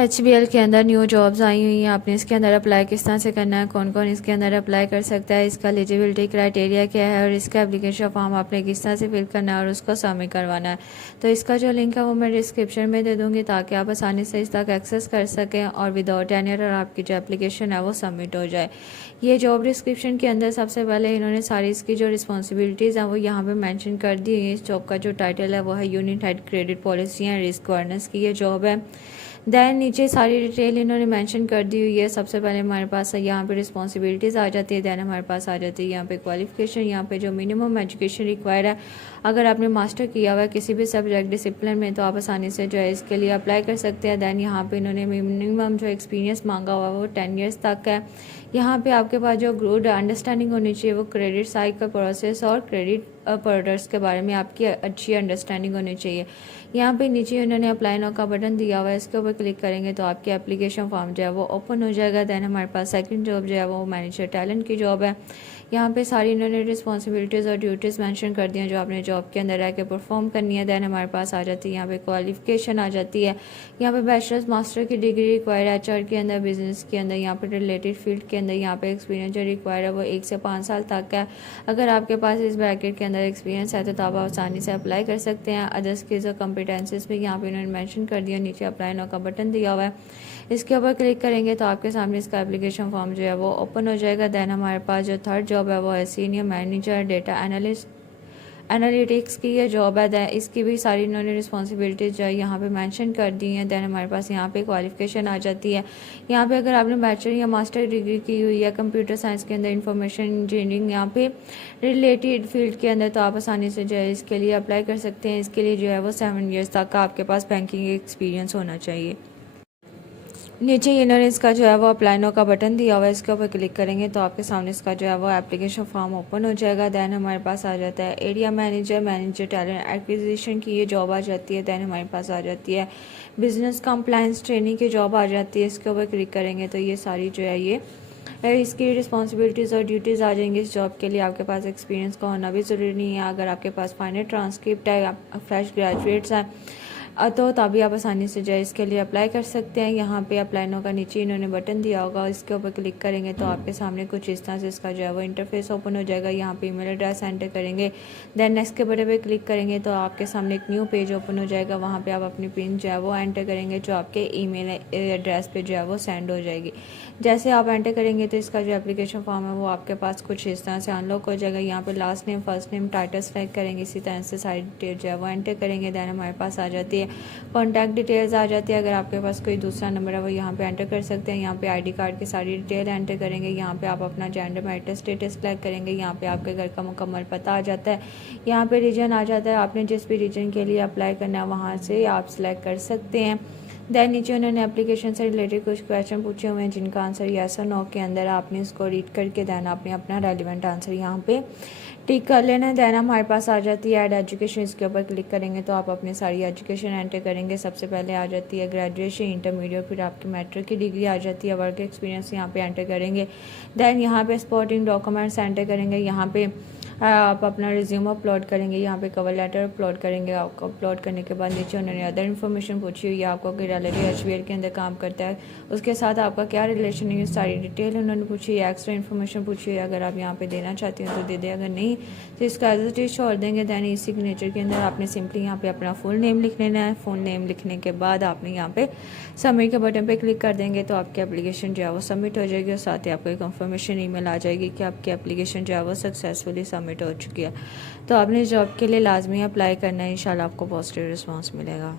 HBL के अंदर new jobs आई हुई हैं। आपने इसके अंदर अप्लाई किस तरह से करना है, कौन कौन इसके अंदर अप्लाई कर सकता है, इसका एलिजिबिलिटी क्राइटेरिया क्या है और इसका एप्लीकेशन फॉर्म आपने किस तरह से फिल करना है और उसको सबमिट करवाना है। तो इसका जो लिंक है वो मैं डिस्क्रिप्शन में दे दूँगी ताकि आप आसानी से इस तक एक्सेस कर सकें और विदाउट एनी एरर आपकी जो एप्लीकेशन है वो सबमिट हो जाए। ये जॉब डिस्क्रिप्शन के अंदर सबसे पहले इन्होंने सारी इसकी जो रिस्पॉन्सिबिलिटीज़ हैं वो यहाँ पर मैंशन कर दी है। इस जॉब का जो टाइटल है वो है unit head credit policy and risk governance की ये जॉब है। दैन नीचे सारी डिटेल इन्होंने मेंशन कर दी हुई है। सबसे पहले हमारे पास यहाँ पे रिस्पॉन्सिबिलिटीज़ आ जाती है। दैन हमारे पास आ जाती है यहाँ पे क्वालिफिकेशन, यहाँ पे जो मिनिमम एजुकेशन रिक्वायर्ड है। अगर आपने मास्टर किया हुआ है किसी भी सब्जेक्ट डिसिप्लिन में तो आप आसानी से जो है इसके लिए अप्लाई कर सकते हैं। दैन यहाँ पे इन्होंने मिनिमम जो एक्सपीरियंस मांगा हुआ है वो 10 ईयर्स तक है। यहाँ पे आपके पास जो गुड अंडरस्टैंडिंग होनी चाहिए वो क्रेडिट साइकिल प्रोसेस और क्रेडिट प्रोडक्ट्स के बारे में आपकी अच्छी अंडरस्टैंडिंग होनी चाहिए। यहाँ पे नीचे उन्होंने अप्लाई नाउ का बटन दिया हुआ है, इसके ऊपर क्लिक करेंगे तो आपकी एप्लीकेशन फॉर्म जो है वो ओपन हो जाएगा। दैन हमारे पास सेकंड जॉब जो है वो मैनेजर टैलेंट की जॉब है। यहाँ पे सारी इन्होंने रिस्पॉन्सिबिलिटीज़ और ड्यूटीज़ मेंशन कर दी हैं जो आपने जॉब के अंदर रह के परफॉर्म करनी है। दैन हमारे पास आ जाती है यहाँ पे क्वालिफिकेशन आ जाती है। यहाँ पे बैचलर्स मास्टर की डिग्री रिक्वायर्ड है HR के अंदर, बिजनेस के अंदर, यहाँ पे रिलेटेड फील्ड के अंदर। यहाँ पे एक्सपीरियंस जो रिक्वायर्ड है वो 1 से 5 साल तक है। अगर आपके पास इस ब्रैकेट के अंदर एक्सपीरियंस है तो आप आसानी से अप्लाई कर सकते हैं। अदर्स के जो कॉम्पिटेंसीज भी यहाँ पे इन्होंने मेंशन कर दिया। नीचे अप्लाई नाउ का बटन दिया हुआ है, इसके ऊपर क्लिक करेंगे तो आपके सामने इसका एप्लीकेशन फॉर्म जो है वो ओपन हो जाएगा। दैन हमारे पास जो थर्ड जॉब है वो है सीनियर मैनेजर डेटा एनालिटिक्स की ये जॉब है। इसकी भी सारी इन्होंने रिस्पॉन्सिबिलिटीज़ जो है यहाँ पे मेंशन कर दी हैं। दैन हमारे पास यहाँ पे क्वालिफिकेशन आ जाती है। यहाँ पे अगर आपने बैचलर या मास्टर डिग्री की हुई है कंप्यूटर साइंस के अंदर, इंफॉर्मेशन इंजीनियरिंग यहाँ पे रिलेटेड फील्ड के अंदर तो आप आसानी से जो है इसके लिए अप्लाई कर सकते हैं। इसके लिए जो है वो 7 ईयर्स तक का आपके पास बैंकिंग एक्सपीरियंस होना चाहिए। नीचे इन्होंने इसका जो है वो अप्लाई नो का बटन दिया हुआ है, इसके ऊपर क्लिक करेंगे तो आपके सामने इसका जो है वो एप्लीकेशन फॉर्म ओपन हो जाएगा। दैन हमारे पास आ जाता है एरिया मैनेजर टैलेंट एक्विजिशन की ये जॉब आ जाती है। दैन हमारे पास आ जाती है बिजनेस कंप्लायंस ट्रेनिंग की जॉब आ जाती है। इसके ऊपर क्लिक करेंगे तो ये सारी जो है ये इसकी रिस्पॉन्सिबिलिटीज़ और ड्यूटीज़ आ जाएंगी। इस जॉब के लिए आपके पास एक्सपीरियंस का होना भी ज़रूरी नहीं है। अगर आपके पास फाइनल ट्रांसक्रिप्ट है, आप फ्रेश ग्रेजुएट्स हैं तो तभी आप आसानी से जो है इसके लिए अप्लाई कर सकते हैं। यहाँ पे अप्लाई नो का नीचे इन्होंने बटन दिया होगा, इसके ऊपर क्लिक करेंगे तो आपके सामने कुछ इस तरह से इसका जो है वो इंटरफेस ओपन हो जाएगा। यहाँ पे ईमेल एड्रेस एंटर करेंगे, देन नेक्स्ट के बटन पे क्लिक करेंगे तो आपके सामने एक न्यू पेज ओपन हो जाएगा। वहाँ पे आप अपनी पिन जो है वो एंटर करेंगे जो आपके ईमेल एड्रेस पे जो है वो सेंड हो जाएगी। जैसे आप एंटर करेंगे तो इसका जो एप्लीकेशन फॉर्म है वो आपके पास कुछ इस तरह से अनलॉक हो जाएगा। यहाँ पे last name, first name, title select करेंगे, इसी तरह से सारी डिटेल जो है वो एंटर करेंगे। देन हमारे पास आ जाती है कॉन्टैक्ट डिटेल्स आ जाती है। अगर आपके पास कोई दूसरा नंबर है वो यहाँ पे एंटर कर सकते हैं। यहाँ पे ID कार्ड की सारी डिटेल एंटर करेंगे। यहाँ पे आप अपना जेंडर मैरिटल स्टेटस सेलेक्ट करेंगे। यहाँ पे आपके घर का मुकम्मल पता आ जाता है। यहाँ पे रीजन आ जाता है, आपने जिस भी रीजन के लिए अप्लाई करना है वहाँ से आप सिलेक्ट कर सकते हैं। दैन नीचे उन्होंने एप्लीकेशन से रिलेटेड कुछ क्वेश्चन पूछे हुए हैं जिनका आंसर यस और नो के अंदर आपने इसको रीड करके दैन आपने अपना रेलिवेंट आंसर यहाँ पे टिक कर लेना। दैन हमारे पास आ जाती है ऐड एजुकेशन, इसके ऊपर क्लिक करेंगे तो आप अपनी सारी एजुकेशन एंटर करेंगे। सबसे पहले आ जाती है ग्रेजुएशन, इंटरमीडिएट, फिर आपकी मैट्रिक की डिग्री आ जाती है। वर्क एक्सपीरियंस यहाँ पे एंटर करेंगे। दैन यहाँ पे सपोर्टिंग डॉक्यूमेंट्स एंटर करेंगे। यहाँ पे आप अपना रिज्यूम अपलोड करेंगे। यहाँ पे कवर लेटर अपलोड करेंगे। आपको अपलोड करने के बाद नीचे उन्होंने अदर इन्फॉर्मेशन पूछी हुई है, आपको कोई रिलेटिव HBL के अंदर काम करता है उसके साथ आपका क्या रिलेशन है, सारी डिटेल उन्होंने पूछी है। एक्स्ट्रा इन्फॉर्मेशन पूछी है, अगर आप यहाँ पे देना चाहते हैं तो दे दें, अगर नहीं तो इसका एज इट इज छोड़ देंगे। दैन इस सिग्नेचर के अंदर आपने सिंपली यहाँ पे अपना फुल नेम लिख लेना है। फुल नेम लिखने के बाद आपने यहाँ पे सबमिट के बटन पे क्लिक कर देंगे तो आपकी एप्लीकेशन जो है वो सबमिट हो जाएगी और साथ ही आपको कंफर्मेशन ईमेल आ जाएगी कि आपकी एप्लीकेशन जो है वो सक्सेसफुली सबमिट हो चुकी है। तो आपने जॉब के लिए लाजमी अप्लाई करना है, इंशाल्लाह आपको पॉजिटिव रिस्पांस मिलेगा।